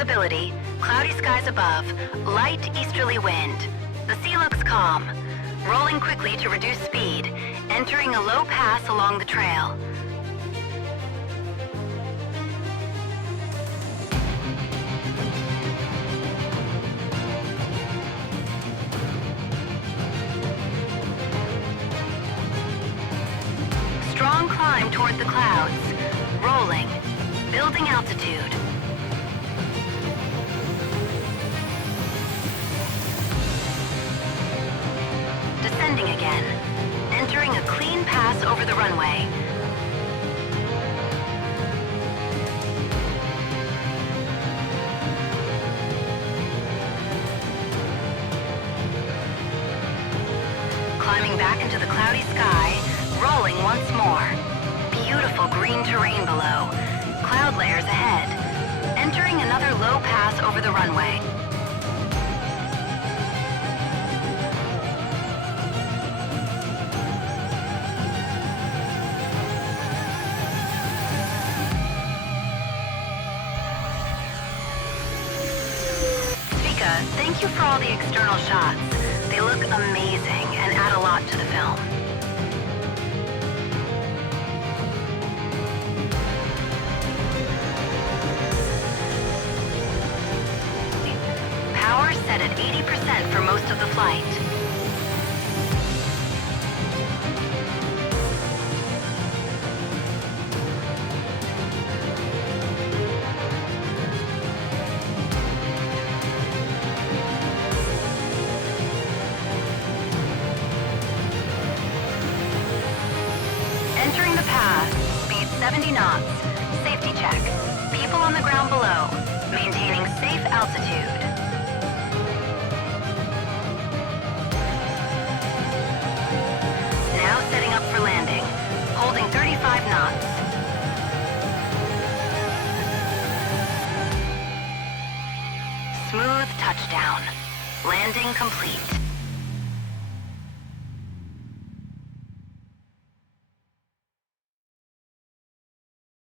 Visibility, cloudy skies above, light easterly wind. The sea looks calm. Rolling quickly to reduce speed, entering a low pass along the trail. Strong climb toward the clouds. Rolling. Building altitude. Descending again. Entering a clean pass over the runway. Climbing back into the cloudy sky. Rolling once more. Beautiful green terrain below. Cloud layers ahead. Entering another low pass over the runway. Thank you for all the external shots. They look amazing and add a lot to the film. Power set at 80% for most of the flight. Entering the pass, speed 70 knots. Safety check. People on the ground below. Maintaining safe altitude. Now setting up for landing. Holding 35 knots. Smooth touchdown. Landing complete.